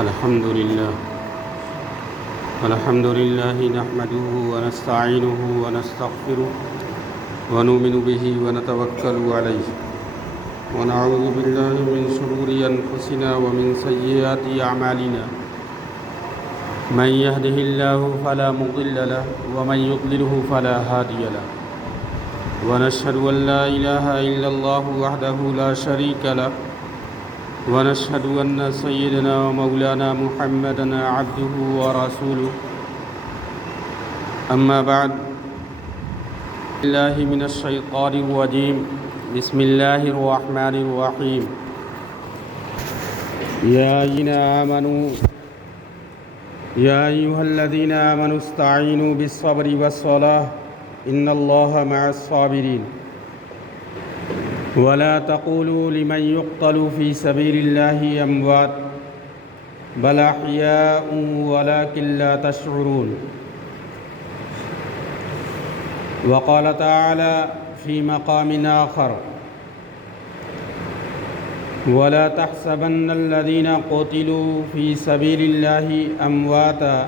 الحمد لله نحمده ونستعينه ونستغفره ونؤمن به ونتوكل عليه ونعوذ بالله من شرور أنفسنا ومن سيئات أعمالنا من يهده الله فلا مضل له ومن يضلله فلا هادي له ونشهد أن لا إله إلا الله وحده لا شريك له ونشهد أن سيدنا ومولانا محمدًا عبده ورسوله أما بعد بالله من الشيطان الرجيم بسم الله الرحمن الرحيم يا أيها الذين آمنوا استعينوا بالصبر والصلاة إن الله مع الصابرين ولا تقولوا لمن يقتل في سبيل الله أموات بل أحياء ولكن لا تشعرون وقال تعالى في مقام آخر ولا تحسبن الذين قتلوا في سبيل الله أمواتا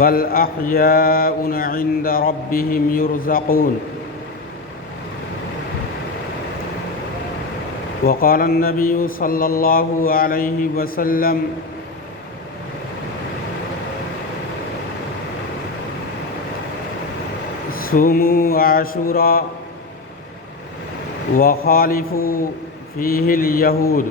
بل أحياء عند ربهم يرزقون وقال النبي صلى الله عليه وسلم صوموا عاشوراء وخالفوا فيه اليهود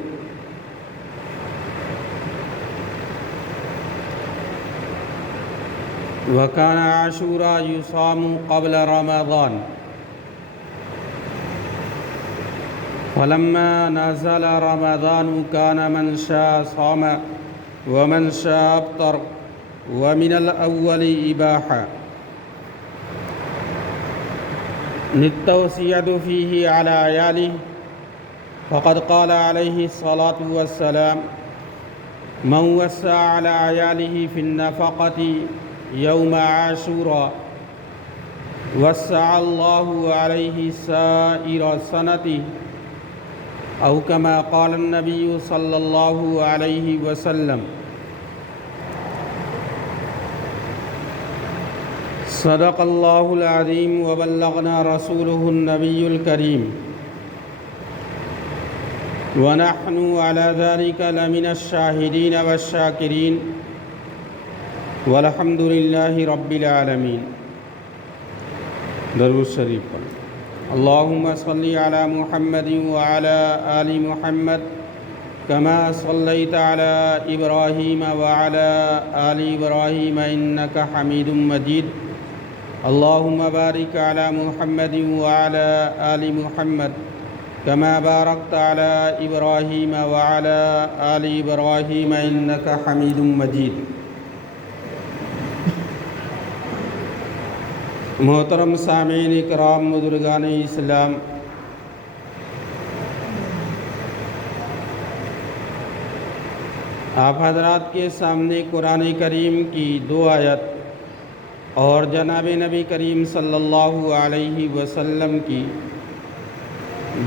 وكان عاشوراء يصام قبل رمضان فلما نزل رمضان كان من شاء صام ومن شاء أفطر ومن الأول إباحة التوصية فيه على عياله فقد قال عليه الصلاة والسلام من وسع على عياله في النفقة يوم عاشوراء وسع الله عليه سائر سنته أو كما قال النبي صلى الله عليه وسلم صدق الله العظيم وبلغنا رسوله النبي الكريم ونحن على ذلك لمن الشاهدين والشاكرين والحمد لله رب العالمين. درود شریف پڑھیں. اللهم صل على محمد وعلى آل محمد كما صليت على إبراهيم وعلى آل إبراهيم إنك حميد مجيد. اللهم بارك على محمد وعلى آل محمد كما باركت على إبراهيم وعلى آل إبراهيم إنك حميد مجيد. محترم سامعین اکرام، بزرگان اسلام، آپ حضرات کے سامنے قرآن کریم کی 2 آیت اور جناب نبی کریم صلی اللہ علیہ وسلم کی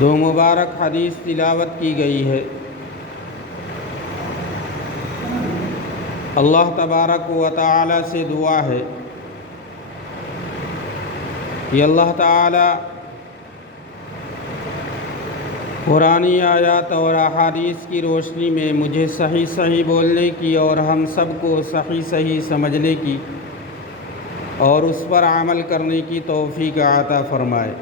2 مبارک حدیث تلاوت کی گئی ہے. اللہ تبارک و تعالی سے دعا ہے کہ اللہ تعالی قرآنی آیات اور احادیث کی روشنی میں مجھے صحیح صحیح بولنے کی اور ہم سب کو صحیح صحیح سمجھنے کی اور اس پر عمل کرنے کی توفیق عطا فرمائے.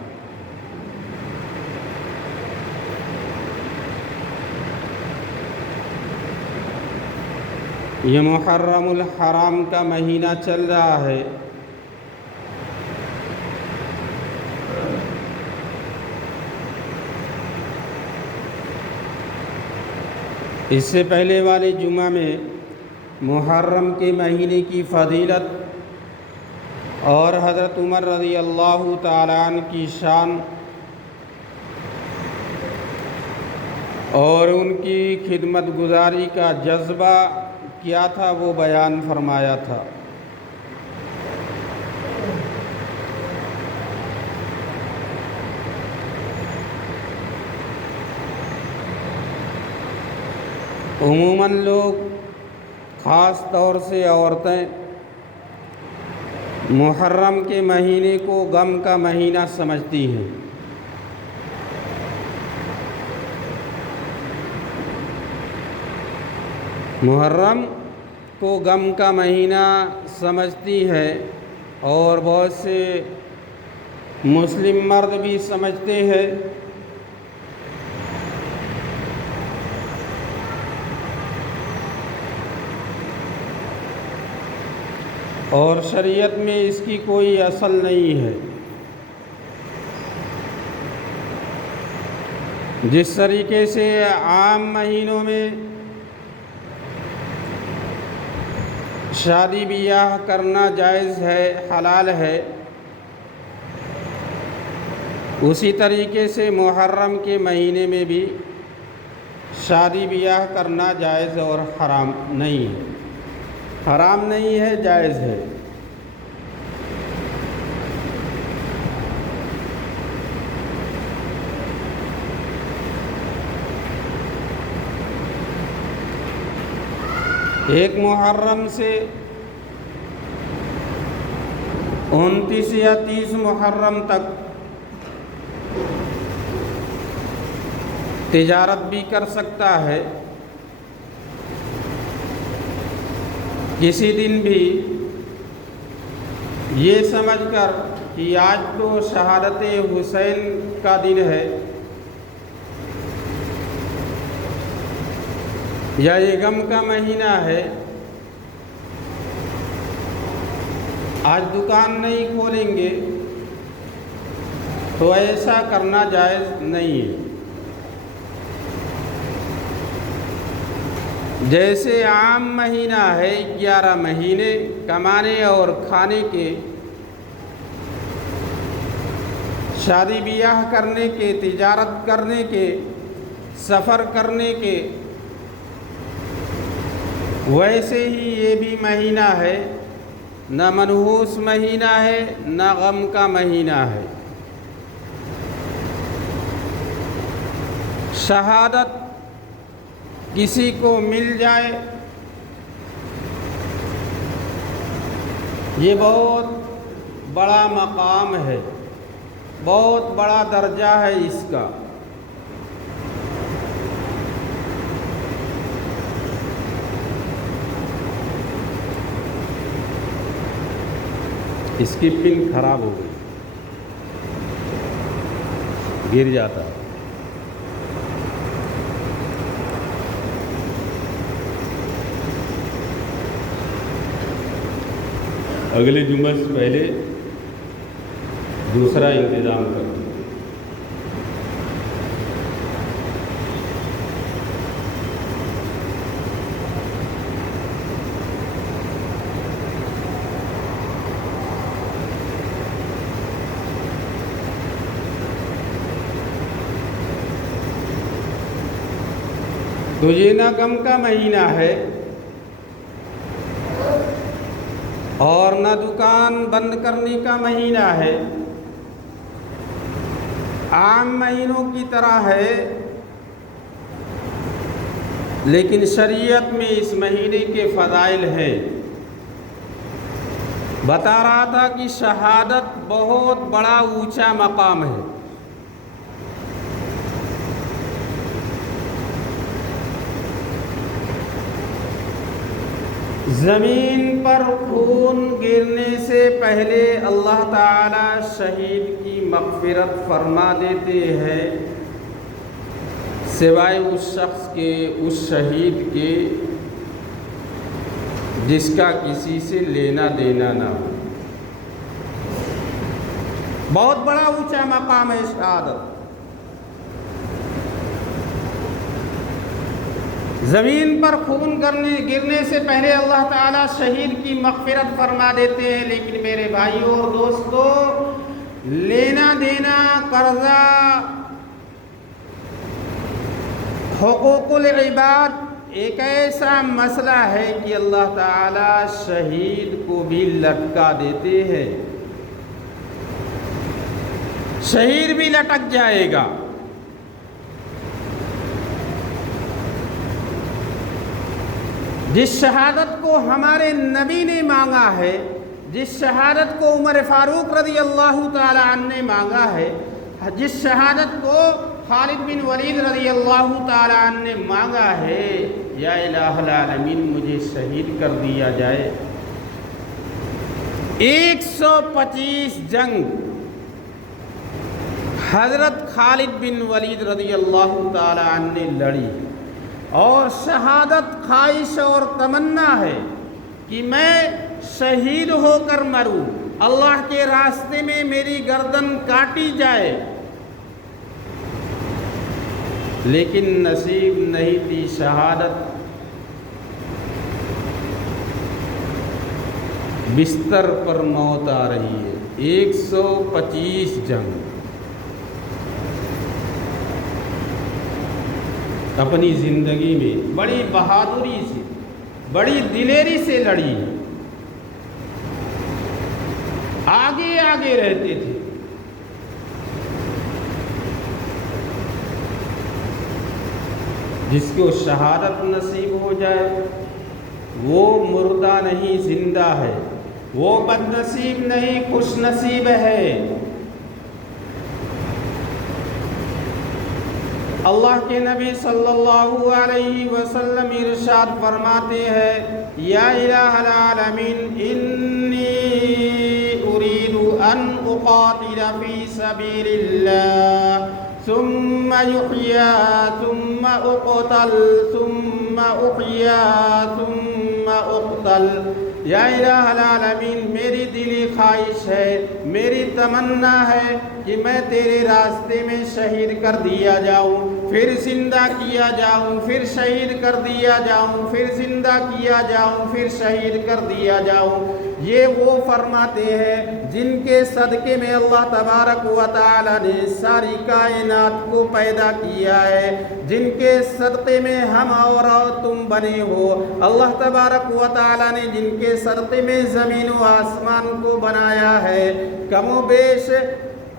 یہ محرم الحرام کا مہینہ چل رہا ہے. اس سے پہلے والے جمعہ میں محرم کے مہینے کی فضیلت اور حضرت عمر رضی اللہ تعالیٰ عنہ کی شان اور ان کی خدمت گزاری کا جذبہ کیا تھا وہ بیان فرمایا تھا. عموماً لوگ خاص طور سے عورتیں محرم کے مہینے کو غم کا مہینہ سمجھتی ہیں۔ محرم کو غم کا مہینہ سمجھتی ہے اور بہت سے مسلم مرد بھی سمجھتے ہیں۔ اور شریعت میں اس کی کوئی اصل نہیں ہے۔ جس طریقے سے عام مہینوں میں شادی بیاہ کرنا جائز ہے، حلال ہے، اسی طریقے سے محرم کے مہینے میں بھی شادی بیاہ کرنا جائز اور حرام نہیں ہے۔ حرام نہیں ہے، جائز ہے۔ ایک محرم سے 29 یا 30 محرم تک تجارت بھی کر سکتا ہے۔ کسی دن بھی یہ سمجھ کر کہ آج تو شہادت حسین کا دن ہے یا یہ غم کا مہینہ ہے، آج دکان نہیں کھولیں گے، تو ایسا کرنا جائز نہیں ہے۔ جیسے عام مہینہ ہے 11 مہینے کمانے اور کھانے کے، شادی بیاہ کرنے کے، تجارت کرنے کے، سفر کرنے کے، ویسے ہی یہ بھی مہینہ ہے، نہ منحوس مہینہ ہے نہ غم کا مہینہ ہے۔ شہادت کسی کو مل جائے یہ بہت بڑا مقام ہے، بہت بڑا درجہ ہے اس کا۔ اس کی پن خراب ہو گئی، گر جاتا ہے۔ اگلے جمعہ سے پہلے دوسرا انتظام کر دیں۔ تو یہ نہ غم کا مہینہ ہے اور نہ دکان بند کرنے کا مہینہ ہے، عام مہینوں کی طرح ہے، لیکن شریعت میں اس مہینے کے فضائل ہیں۔ بتا رہا تھا کہ شہادت بہت بڑا اونچا مقام ہے۔ زمین پر خون گرنے سے پہلے اللہ تعالی شہید کی مغفرت فرما دیتے ہیں، سوائے اس شخص کے، اس شہید کے جس کا کسی سے لینا دینا نہ ہو۔ بہت بڑا اونچا مقام ہے شہادت۔ زمین پر خون گرنے سے پہلے اللہ تعالیٰ شہید کی مغفرت فرما دیتے ہیں، لیکن میرے بھائیوں اور دوستو، لینا دینا، قرضہ، حقوق العباد ایک ایسا مسئلہ ہے کہ اللہ تعالیٰ شہید کو بھی لٹکا دیتے ہیں، شہید بھی لٹک جائے گا۔ جس شہادت کو ہمارے نبی نے مانگا ہے، جس شہادت کو عمر فاروق رضی اللہ تعالی عنہ نے مانگا ہے، جس شہادت کو خالد بن ولید رضی اللہ تعالی عنہ نے مانگا ہے، یا الہ العالمین مجھے شہید کر دیا جائے۔ 125 جنگ حضرت خالد بن ولید رضی اللہ تعالی عنہ نے لڑی، اور شہادت خواہش اور تمنا ہے کہ میں شہید ہو کر مروں، اللہ کے راستے میں میری گردن کاٹی جائے، لیکن نصیب نہیں تھی شہادت۔ بستر پر موت آ رہی ہے، 125 جنگ اپنی زندگی میں بڑی بہادری سے، بڑی دلیری سے لڑی، آگے آگے رہتے تھے۔ جس کو شہادت نصیب ہو جائے وہ مردہ نہیں، زندہ ہے، وہ بد نصیب نہیں، خوش نصیب ہے۔ اللہ کے نبی صلی اللہ علیہ وسلم ارشاد فرماتے ہیں، یا الہ العالمین انی اريد ان اقاتل فی سبیل اللہ ثم يحيى ثم اقتل ثم احيا ثم اقتل۔ یا الہ العالمین میری دلی خواہش ہے، میری تمنا ہے کہ میں تیرے راستے میں شہید کر دیا جاؤں، پھر زندہ کیا جاؤں، پھر شہید کر دیا جاؤں، پھر زندہ کیا جاؤں، پھر شہید کر دیا جاؤں۔ یہ وہ فرماتے ہیں جن کے صدقے میں اللہ تبارک و تعالی نے ساری کائنات کو پیدا کیا ہے، جن کے صدقے میں ہم اور تم بنے ہو۔ اللہ تبارک و تعالی نے جن کے صدقے میں زمین و آسمان کو بنایا ہے، کم و بیش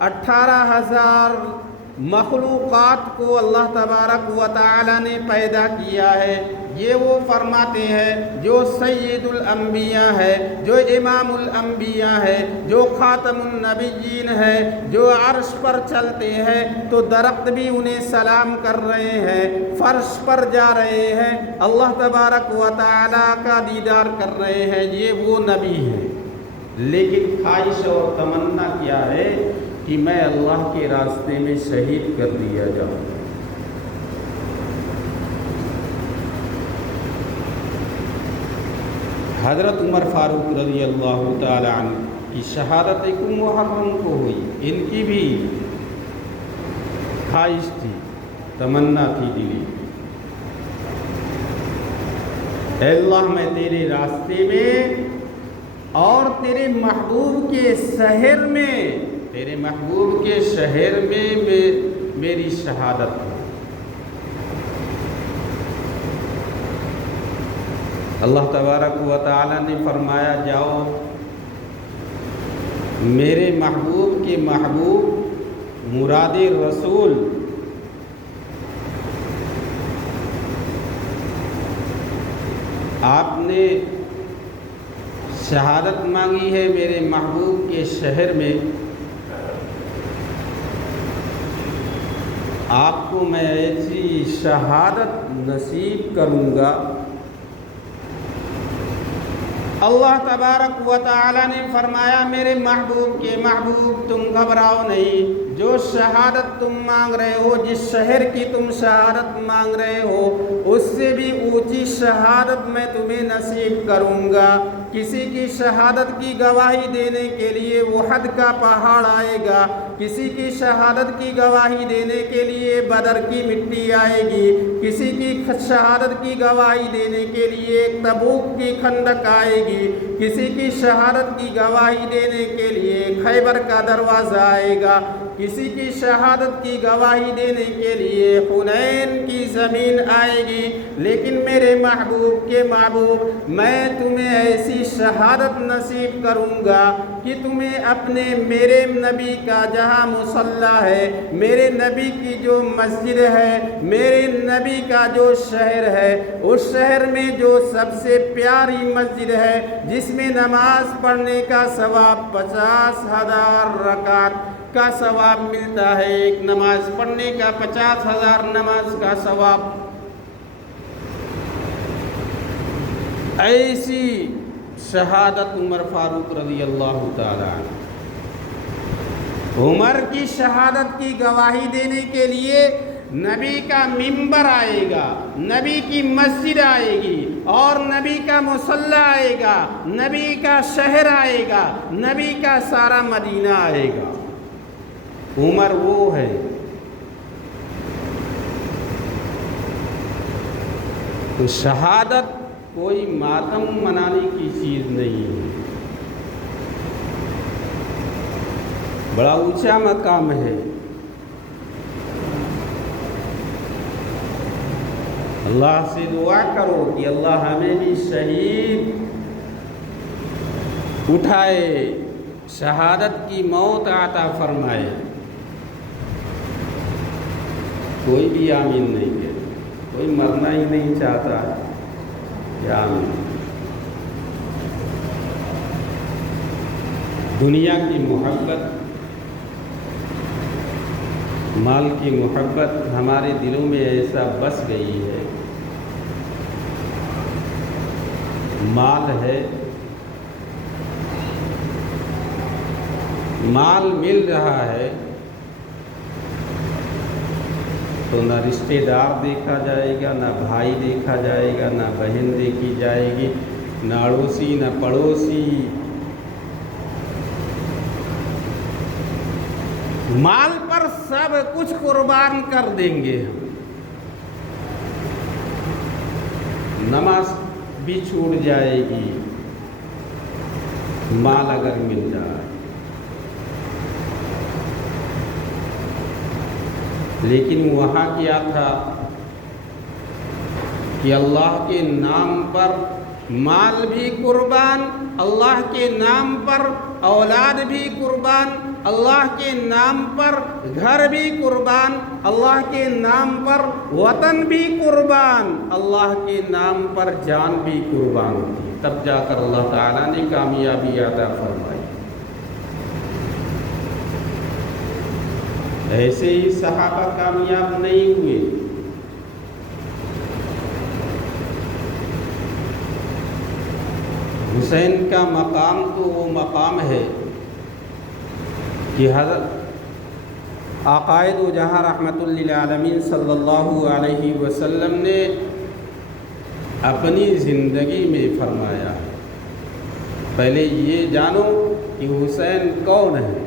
18,000 مخلوقات کو اللہ تبارک و تعالی نے پیدا کیا ہے۔ یہ وہ فرماتے ہیں جو سید الانبیاء ہے، جو امام الانبیاء ہے، جو خاتم النبیین ہے، جو عرش پر چلتے ہیں تو درخت بھی انہیں سلام کر رہے ہیں، فرش پر جا رہے ہیں، اللہ تبارک و تعالی کا دیدار کر رہے ہیں، یہ وہ نبی ہیں۔ لیکن خواہش اور تمنا کیا ہے کہ میں اللہ کے راستے میں شہید کر دیا جاؤں۔ حضرت عمر فاروق رضی اللہ تعالی عنہ کی شہادت ایک محرم کو ہوئی، ان کی بھی خواہش تھی، تمنا تھی دلی، اے اللہ میں تیرے راستے میں اور تیرے محبوب کے شہر میں، تیرے محبوب کے شہر میں میری شہادت ہو۔ اللہ تبارک و تعالی نے فرمایا جاؤ میرے محبوب کے محبوب مراد رسول آپ نے شہادت مانگی ہے میرے محبوب کے شہر میں، آپ کو میں ایسی شہادت نصیب کروں گا۔ اللہ تبارک و تعالی نے فرمایا میرے محبوب کے محبوب تم گھبراؤ نہیں، جو شہادت تم مانگ رہے ہو، جس شہر کی تم شہادت مانگ رہے ہو، اس سے بھی اونچی شہادت میں تمہیں نصیب کروں گا۔ کسی کی شہادت کی گواہی دینے کے لیے احد کا پہاڑ آئے گا، کسی کی شہادت کی گواہی دینے کے لیے بدر کی مٹی آئے گی، کسی کی شہادت کی گواہی دینے کے لیے تبوک کی خندق آئے گی، کسی کی شہادت کی گواہی دینے کے لیے خیبر کا دروازہ آئے گا، کسی کی شہادت کی گواہی دینے کے لیے حنین کی زمین آئے گی، لیکن میرے محبوب کے محبوب میں تمہیں ایسی شہادت نصیب کروں گا کہ تمہیں اپنے میرے نبی کا جہاں مصلی ہے، میرے نبی کی جو مسجد ہے، میرے نبی کا جو شہر ہے، اس شہر میں جو سب سے پیاری مسجد ہے جس میں نماز پڑھنے کا ثواب 50,000 رکعت کا ثواب ملتا ہے، ایک نماز پڑھنے کا 50,000 نماز کا ثواب، ایسی شہادت عمر فاروق رضی اللہ تعالیٰ عنہ، عمر کی شہادت کی گواہی دینے کے لیے نبی کا ممبر آئے گا، نبی کی مسجد آئے گی، اور نبی کا مصلی آئے گا، نبی کا شہر آئے گا، نبی کا سارا مدینہ آئے گا۔ عمر وہ ہے تو شہادت کوئی ماتم منانے کی چیز نہیں ہے، بڑا اونچا مقام ہے۔ اللہ سے دعا کرو کہ اللہ ہمیں بھی شہید اٹھائے، شہادت کی موت عطا فرمائے۔ کوئی بھی آمین نہیں ہے، کوئی مرنا ہی نہیں چاہتا ہے کہ آمین۔ دنیا کی محبت، مال کی محبت ہمارے دلوں میں ایسا بس گئی ہے، مال ہے، مال مل رہا ہے تو نہ رشتہ دار دیکھا جائے گا، نہ بھائی دیکھا جائے گا، نہ بہن دیکھی جائے گی، نہ اڑوسی نہ پڑوسی، مال پر سب کچھ قربان کر دیں گے ہم، نماز بھی چھوٹ جائے گی مال اگر مل جائے، لیکن وہاں کیا تھا کہ اللہ کے نام پر مال بھی قربان، اللہ کے نام پر اولاد بھی قربان، اللہ کے نام پر گھر بھی قربان، اللہ کے نام پر وطن بھی قربان، اللہ کے نام پر جان بھی قربان تھی، تب جا کر اللہ تعالیٰ نے کامیابی عطا فرمائی۔ ایسے ہی صحابہ کامیاب نہیں ہوئے، حسین کا مقام تو وہ مقام ہے کہ حضرت عقائد و جہاں رحمت للعالمین صلی اللہ علیہ وسلم نے اپنی زندگی میں فرمایا، پہلے یہ جانو کہ حسین کون ہے،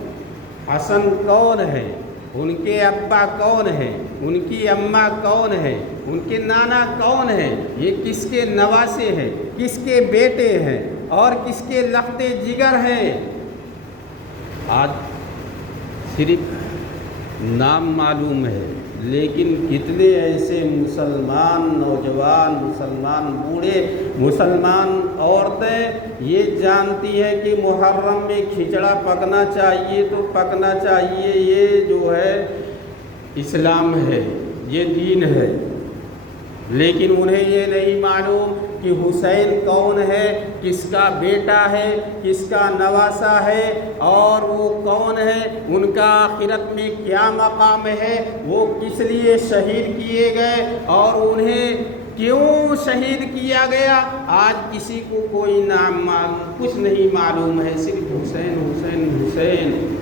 حسن کون ہے، ان کے ابا کون ہے، ان کی اماں کون ہے، ان کے نانا کون ہے، یہ کس کے نواسے ہیں، کس کے بیٹے ہیں اور کس کے لخت جگر ہیں۔ آج صرف نام معلوم ہے، لیکن کتنے ایسے مسلمان نوجوان، مسلمان بوڑھے، مسلمان عورتیں یہ جانتی ہیں کہ محرم میں کھچڑا پکنا چاہیے تو پکنا چاہیے، یہ جو ہے اسلام ہے، یہ دین ہے، لیکن انہیں یہ نہیں معلوم کہ حسین کون ہے، کس کا بیٹا ہے، کس کا نواسا ہے، اور وہ کون ہے، ان کا آخرت میں کیا مقام ہے، وہ کس لیے شہید کیے گئے اور انہیں کیوں شہید کیا گیا۔ آج کسی کو کوئی نام معلوم، کچھ نہیں معلوم ہے، صرف حسین حسین حسین۔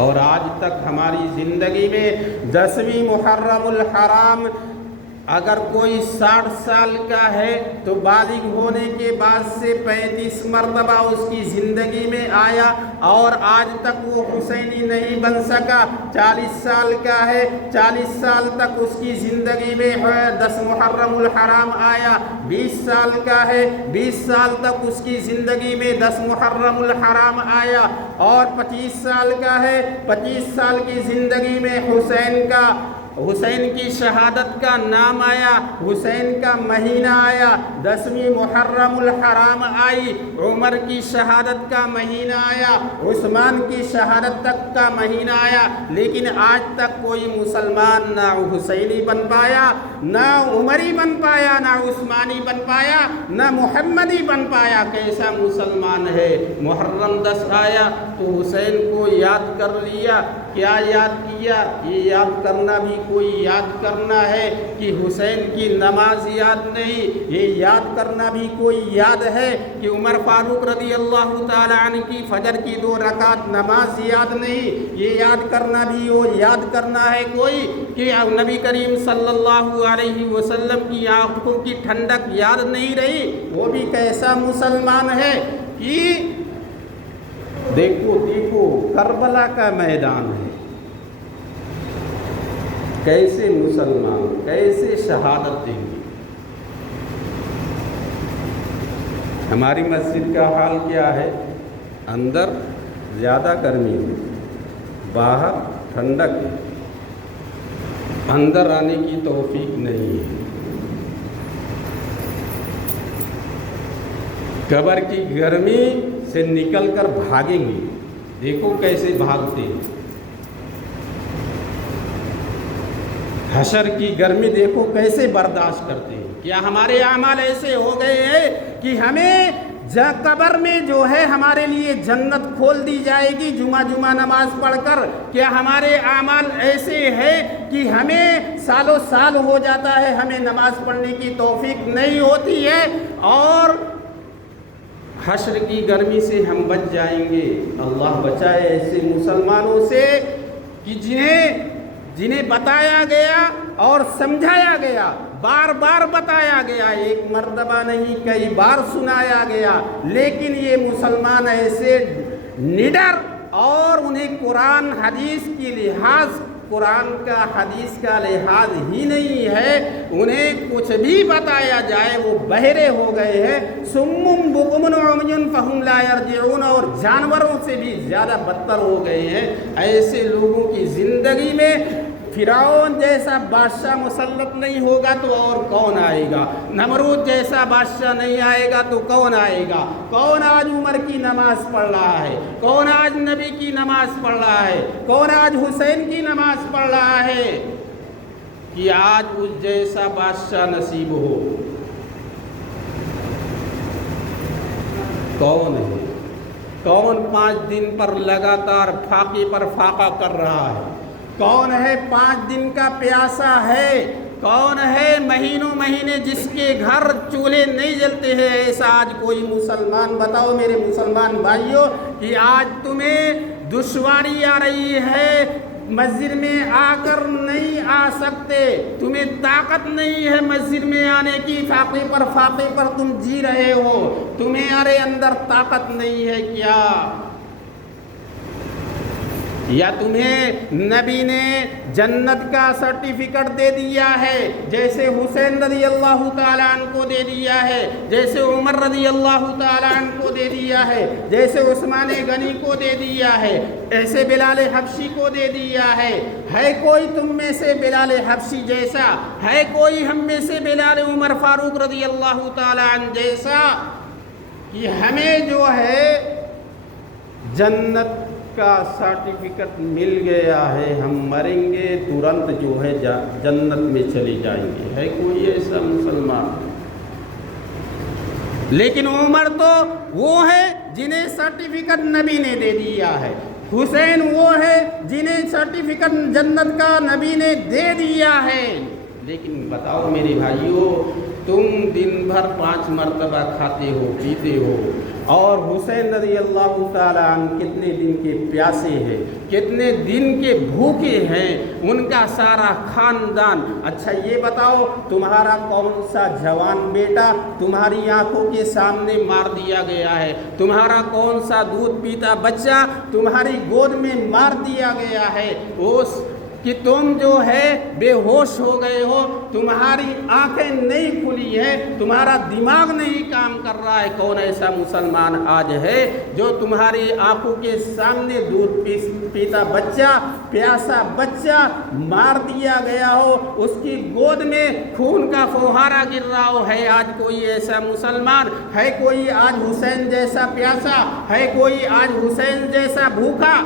اور آج تک ہماری زندگی میں 10ویں محرم الحرام اگر کوئی 60 سال کا ہے تو بالغ ہونے کے بعد سے 35 مرتبہ اس کی زندگی میں آیا اور آج تک وہ حسینی نہیں بن سکا. 40 سال کا ہے, 40 سال تک اس کی زندگی میں 10 محرم الحرام آیا. 20 سال کا ہے, 20 سال تک اس کی زندگی میں 10 محرم الحرام آیا. اور 25 سال کا ہے, 25 سال کی زندگی میں حسین کی شہادت کا نام آیا, حسین کا مہینہ آیا. 10ویں محرم الحرام آئی, عمر کی شہادت کا مہینہ آیا, عثمان کی شہادت تک کا مہینہ آیا. لیکن آج تک کوئی مسلمان نہ حسینی بن پایا, نہ عمری بن پایا, نہ عثمانی بن پایا, نہ محمدی بن پایا. کیسا مسلمان ہے؟ محرم 10 آیا تو حسین کو یاد کر لیا. کیا یاد کیا؟ یہ یاد کرنا بھی کوئی یاد کرنا ہے کہ حسین کی نماز یاد نہیں. یہ یاد کرنا بھی کوئی یاد ہے کہ عمر فاروق رضی اللہ تعالی عنہ کی فجر کی 2 رکعت نماز یاد نہیں. یہ یاد کرنا بھی وہ یاد کرنا ہے کوئی کہ نبی کریم صلی اللہ علیہ وسلم کی آنکھوں کی ٹھنڈک یاد نہیں رہی. وہ بھی کیسا مسلمان ہے کہ دیکھو کربلا کا میدان ہے. کیسے مسلمان کیسے شہادت دیں گے؟ ہماری مسجد کا حال کیا ہے؟ اندر زیادہ گرمی ہے, باہر ٹھنڈک ہے, اندر آنے کی توفیق نہیں ہے. قبر کی گرمی سے نکل کر بھاگیں گے. دیکھو کیسے بھاگتے ہیں. حشر کی گرمی دیکھو کیسے برداشت کرتے ہیں. کیا ہمارے اعمال ایسے ہو گئے ہیں کہ ہمیں قبر میں جو ہے ہمارے لیے جنت کھول دی جائے گی جمعہ نماز پڑھ کر؟ کیا ہمارے اعمال ایسے ہیں کہ ہمیں سالوں سال ہو جاتا ہے ہمیں نماز پڑھنے کی توفیق نہیں ہوتی ہے اور حشر کی گرمی سے ہم بچ جائیں گے؟ اللہ بچائے ایسے مسلمانوں سے کہ جنہیں بتایا گیا اور سمجھایا گیا, بار بار بتایا گیا, ایک مرتبہ نہیں کئی بار سنایا گیا, لیکن یہ مسلمان ایسے نڈر اور انہیں قرآن حدیث کی لحاظ قرآن کا حدیث کا لحاظ ہی نہیں ہے. انہیں کچھ بھی بتایا جائے وہ بہرے ہو گئے ہیں. سم بکم عمی فہم لا یرجعون, اور جانوروں سے بھی زیادہ بدتر ہو گئے ہیں. ایسے لوگوں کی زندگی میں فرعون جیسا بادشاہ مسلط نہیں ہوگا تو اور کون آئے گا؟ نمرود جیسا بادشاہ نہیں آئے گا تو کون آئے گا؟ کون آج عمر کی نماز پڑھ رہا ہے؟ کون آج نبی کی نماز پڑھ رہا ہے؟ کون آج حسین کی نماز پڑھ رہا ہے کہ آج اس جیسا بادشاہ نصیب ہو؟ کون ہے؟ کون 5 دن پر لگاتار فاقے پر فاقہ کر رہا ہے؟ کون ہے 5 دن کا پیاسا ہے؟ کون ہے مہینوں مہینے جس کے گھر چولہے نہیں جلتے ہیں؟ ایسا آج کوئی مسلمان بتاؤ میرے مسلمان بھائیوں کہ آج تمہیں دشواری آ رہی ہے, مسجد میں آ کر نہیں آ سکتے, تمہیں طاقت نہیں ہے مسجد میں آنے کی, فاقے پر تم جی رہے ہو, تمہارے اندر طاقت نہیں ہے کیا؟ یا تمہیں نبی نے جنت کا سرٹیفکیٹ دے دیا ہے جیسے حسین رضی اللہ تعالیٰ عنہ کو دے دیا ہے, جیسے عمر رضی اللہ تعالیٰ عنہ کو دے دیا ہے, جیسے عثمان غنی کو دے دیا ہے, ایسے بلال حبشی کو دے دیا ہے؟ ہے کوئی تم میں سے بلال حبشی جیسا؟ ہے کوئی ہم میں سے بلال عمر فاروق رضی اللہ تعالیٰ عنہ جیسا کہ ہمیں جو ہے جنت کا سرٹیفکیٹ مل گیا ہے, ہم مریں گے ترنت جو ہے جنت میں چلے جائیں گے؟ ہے کوئی ایسا مسلمان؟ لیکن عمر تو وہ ہے جنہیں سرٹیفکیٹ نبی نے دے دیا ہے, حسین وہ ہے جنہیں سرٹیفکیٹ جنت کا نبی نے دے دیا ہے. لیکن بتاؤ میرے بھائیوں تم دن بھر 5 مرتبہ کھاتے ہو پیتے ہو، اور حسین رضی اللہ تعالیٰ عنہ کتنے دن کے پیاسے ہیں، کتنے دن کے بھوکے ہیں، ان کا سارا خاندان۔ اچھا یہ بتاؤ تمہارا کون سا جوان بیٹا تمہاری آنکھوں کے سامنے مار دیا گیا ہے؟ تمہارا کون سا دودھ پیتا بچہ تمہاری گود میں مار دیا گیا ہے؟ اس کہ تم جو ہے بے ہوش ہو گئے ہو، تمہاری آنکھیں نہیں کھلی ہے، تمہارا دماغ نہیں کام کر رہا ہے۔ کون ایسا مسلمان آج ہے جو تمہاری آنکھوں کے سامنے دودھ پیتا بچہ، پیاسا بچہ مار دیا گیا ہو، اس کی گود میں خون کا فوہارا گر رہا ہو؟ ہے آج کوئی ایسا مسلمان؟ ہے کوئی آج حسین جیسا پیاسا؟ ہے کوئی آج حسین جیسا بھوکا؟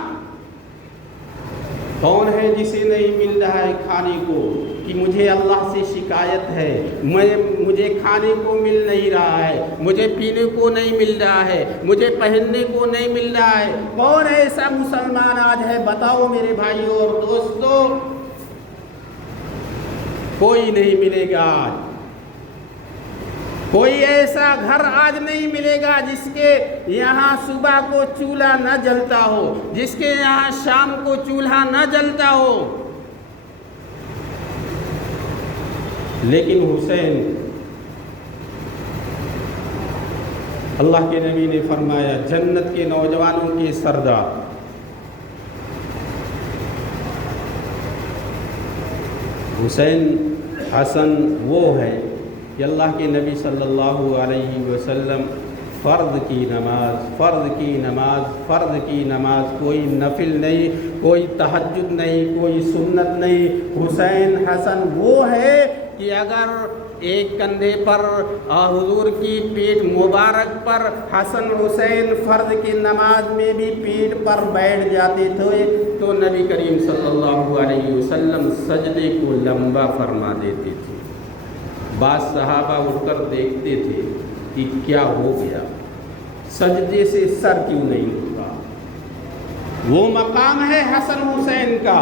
کون ہے جسے نہیں مل رہا ہے کھانے کو کہ مجھے اللہ سے شکایت ہے، مجھے کھانے کو مل نہیں رہا ہے، مجھے پینے کو نہیں مل رہا ہے، مجھے پہننے کو نہیں مل رہا ہے؟ کون ایسا مسلمان آج ہے؟ بتاؤ میرے بھائیوں اور دوستو۔ کوئی نہیں ملے گا آج، کوئی ایسا گھر آج نہیں ملے گا جس کے یہاں صبح کو چولہا نہ جلتا ہو، جس کے یہاں شام کو چولہا نہ جلتا ہو۔ لیکن حسین، اللہ کے نبی نے فرمایا جنت کے نوجوانوں کے سردار۔ حسین حسن وہ ہے کہ اللہ کے نبی صلی اللہ علیہ وسلم فرض کی نماز، فرض کی نماز، فرض کی نماز، کوئی نفل نہیں، کوئی تہجد نہیں، کوئی سنت نہیں۔ حسین حسن وہ ہے کہ اگر ایک کندھے پر حضور کی پیٹھ مبارک پر حسن حسین فرض کی نماز میں بھی پیٹھ پر بیٹھ جاتے تھے تو نبی کریم صلی اللہ علیہ وسلم سجدے کو لمبا فرما دیتے تھے۔ بعض صحابہ اٹھ کر دیکھتے تھے کہ کیا ہو گیا، سجدے سے سر کیوں نہیں اٹھا؟ وہ مقام ہے حسن حسین کا۔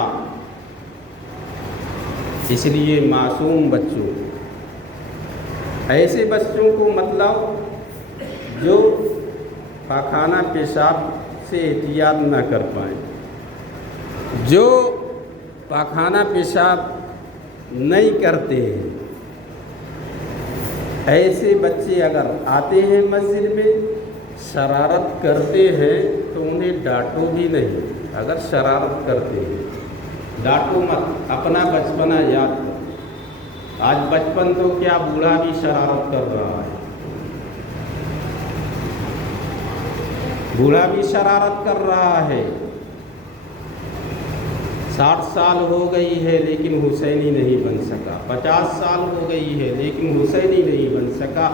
اس لیے معصوم بچوں، ایسے بچوں کو مطلب جو پاخانہ پیشاب سے احتیاط نہ کر پائیں، جو پاخانہ پیشاب نہیں کرتے ہیں، ایسے بچے اگر آتے ہیں مسجد میں شرارت کرتے ہیں تو انہیں ڈانٹو بھی نہیں۔ اگر شرارت کرتے ہیں ڈانٹو مت، اپنا بچپنا یاد کرو۔ آج بچپن تو کیا بوڑھا بھی شرارت کر رہا ہے، بوڑھا بھی شرارت کر رہا ہے۔ 60 سال ہو گئی ہے لیکن حسینی نہیں بن سکا، 50 سال ہو گئی ہے لیکن حسینی نہیں بن سکا۔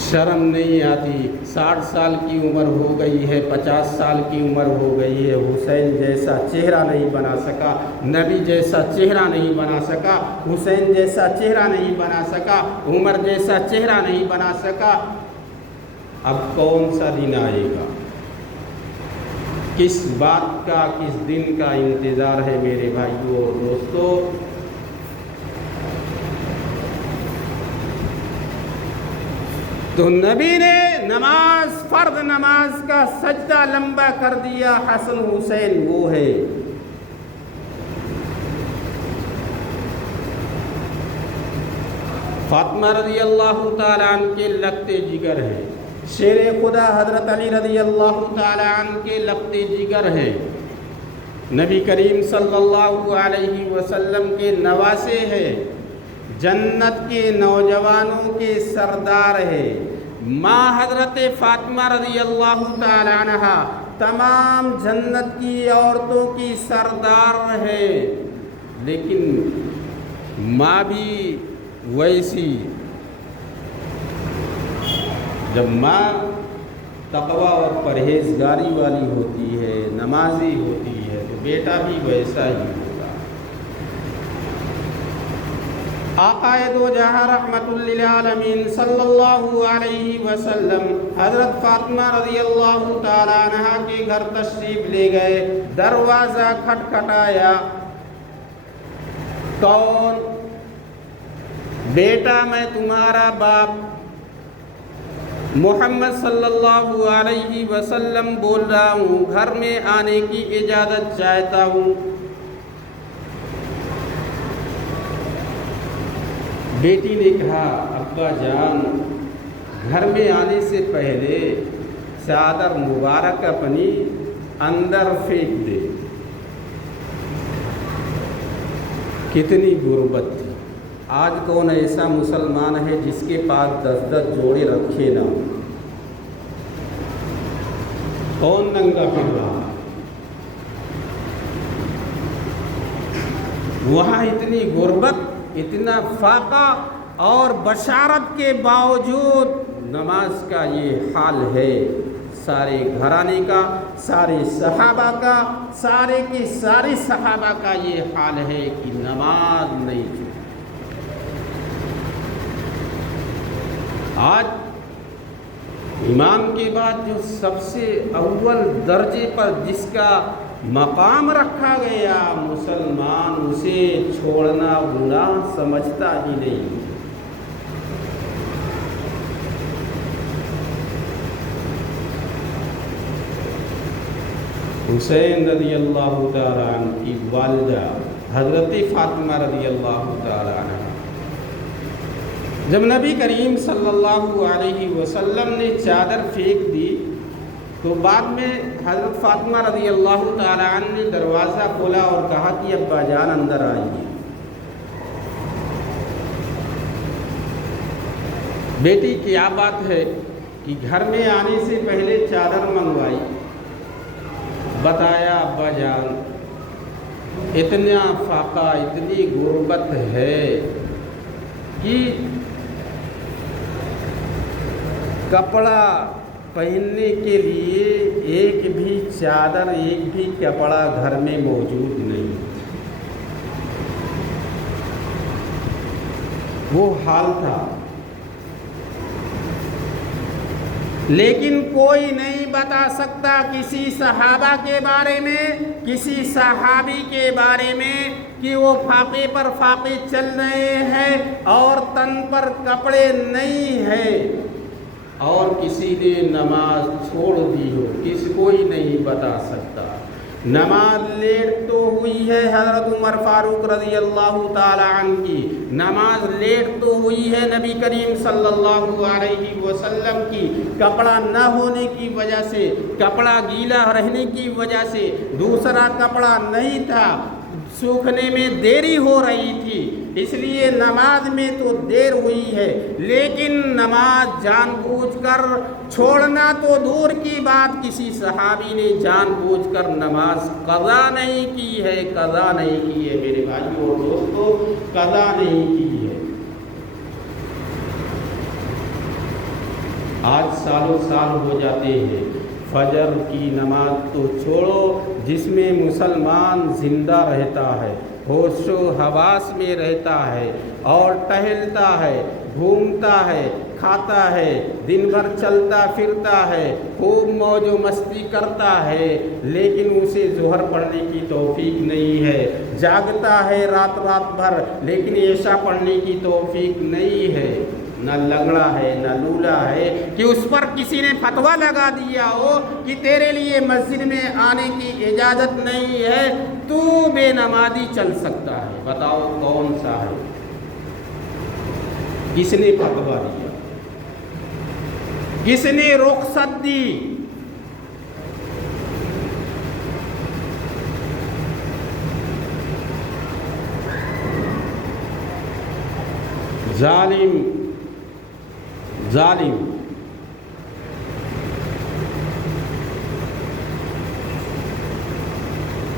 شرم نہیں آتی؟ 60 سال کی عمر ہو گئی ہے، 50 سال کی عمر ہو گئی ہے، حسین جیسا چہرہ نہیں بنا سکا، نبی جیسا چہرہ نہیں بنا سکا، حسین جیسا چہرہ نہیں بنا سکا، عمر جیسا چہرہ نہیں بنا سکا۔ اب کون سا دن آئے گا؟ کس بات کا، کس دن کا انتظار ہے میرے بھائیوں اور دوستو؟ تو نبی نے نماز، فرض نماز کا سجدہ لمبا کر دیا۔ حسن حسین وہ ہے۔ فاطمہ رضی اللہ تعالیٰ عنہ کے لگتے جگر ہیں، شیر خدا حضرت علی رضی اللہ تعالیٰ عنہ کے لگتے جگر ہیں، نبی کریم صلی اللہ علیہ وسلم کے نواسے ہیں، جنت کے نوجوانوں کے سردار ہے۔ ماں حضرت فاطمہ رضی اللہ تعالیٰ عنہ تمام جنت کی عورتوں کی سردار ہے، لیکن ماں بھی ویسی۔ جب ماں تقوی اور پرہیزگاری والی ہوتی ہے، نمازی ہوتی ہے، تو بیٹا بھی ویسا ہی ہوگا۔ آقا دو جہاں رحمت للعالمین صلی اللہ علیہ وسلم حضرت فاطمہ رضی اللہ تعالیٰ عنہ کے گھر تشریف لے گئے، دروازہ کھٹکھٹایا، کون؟ بیٹا میں تمہارا باپ محمد صلی اللہ علیہ وسلم بول رہا ہوں، گھر میں آنے کی اجازت چاہتا ہوں۔ بیٹی نے کہا ابا جان گھر میں آنے سے پہلے چادر مبارک اپنی اندر پھینک دے۔ کتنی غربت تھی۔ آج کون ایسا مسلمان ہے جس کے پاس 10 جوڑے رکھے نہ ہوں؟ کون ننگا پھر رہا؟ وہاں اتنی غربت، اتنا فاقہ اور بشارت کے باوجود نماز کا یہ حال ہے۔ سارے گھرانے کا، سارے صحابہ کا، سارے کی ساری صحابہ کا یہ حال ہے کہ نماز نہیں چھوڑی۔ آج امام کے بعد جو سب سے اول درجے پر جس کا مقام رکھا گیا، مسلمان اسے چھوڑنا گناہ سمجھتا ہی نہیں۔ حسین رضی اللہ تعالیٰ عنہ کی والدہ حضرت فاطمہ رضی اللہ تعالیٰ عنہ جب نبی کریم صلی اللہ علیہ وسلم نے چادر پھینک دی تو بعد میں حضرت فاطمہ رضی اللہ تعالیٰ عنہ نے دروازہ کھولا اور کہا کہ ابا جان اندر آئیے۔ بیٹی کیا بات ہے کہ گھر میں آنے سے پہلے چادر منگوائی۔ بتایا ابا جان اتنا فاقہ، اتنی غربت ہے کہ کپڑا پہننے کے لیے ایک بھی چادر، ایک بھی کپڑا گھر میں موجود نہیں۔ وہ حال تھا، لیکن کوئی نہیں بتا سکتا کسی صحابہ کے بارے میں، کسی صحابی کے بارے میں کہ وہ فاقے پر فاقے چل رہے ہیں اور تن پر کپڑے نہیں ہیں اور کسی نے نماز چھوڑ دی ہو، کوئی نہیں بتا سکتا۔ نماز لیٹ تو ہوئی ہے حضرت عمر فاروق رضی اللہ تعالی عنہ کی، نماز لیٹ تو ہوئی ہے نبی کریم صلی اللہ علیہ وسلم کی، کپڑا نہ ہونے کی وجہ سے، کپڑا گیلا رہنے کی وجہ سے، دوسرا کپڑا نہیں تھا، سوکھنے میں دیری ہو رہی تھی، اس لیے نماز میں تو دیر ہوئی ہے، لیکن نماز جان بوجھ کر چھوڑنا تو دور کی بات، کسی صحابی نے جان بوجھ کر نماز قضا نہیں کی ہے، قضا نہیں کی ہے میرے بھائیوں اور دوستوں، قضا نہیں کی ہے۔ آج سالوں سال ہو جاتے ہیں، فجر کی نماز تو چھوڑو جس میں مسلمان زندہ رہتا ہے، ہوش و حواس میں رہتا ہے اور ٹہلتا ہے، گھومتا ہے، کھاتا ہے، دن بھر چلتا پھرتا ہے، خوب موج و مستی کرتا ہے، لیکن اسے ظہر پڑھنے کی توفیق نہیں ہے، جاگتا ہے رات بھر لیکن عشاء پڑھنے کی توفیق نہیں ہے، نہ لنگڑا ہے نہ لولا ہے کہ اس پر کسی نے فتویٰ لگا دیا ہو کہ تیرے لیے مسجد میں آنے کی اجازت نہیں ہے، تو بے نمازی چل سکتا ہے۔ بتاؤ کون سا ہے؟ کس نے فتویٰ دیا؟ کس نے رخصت دی؟ ظالم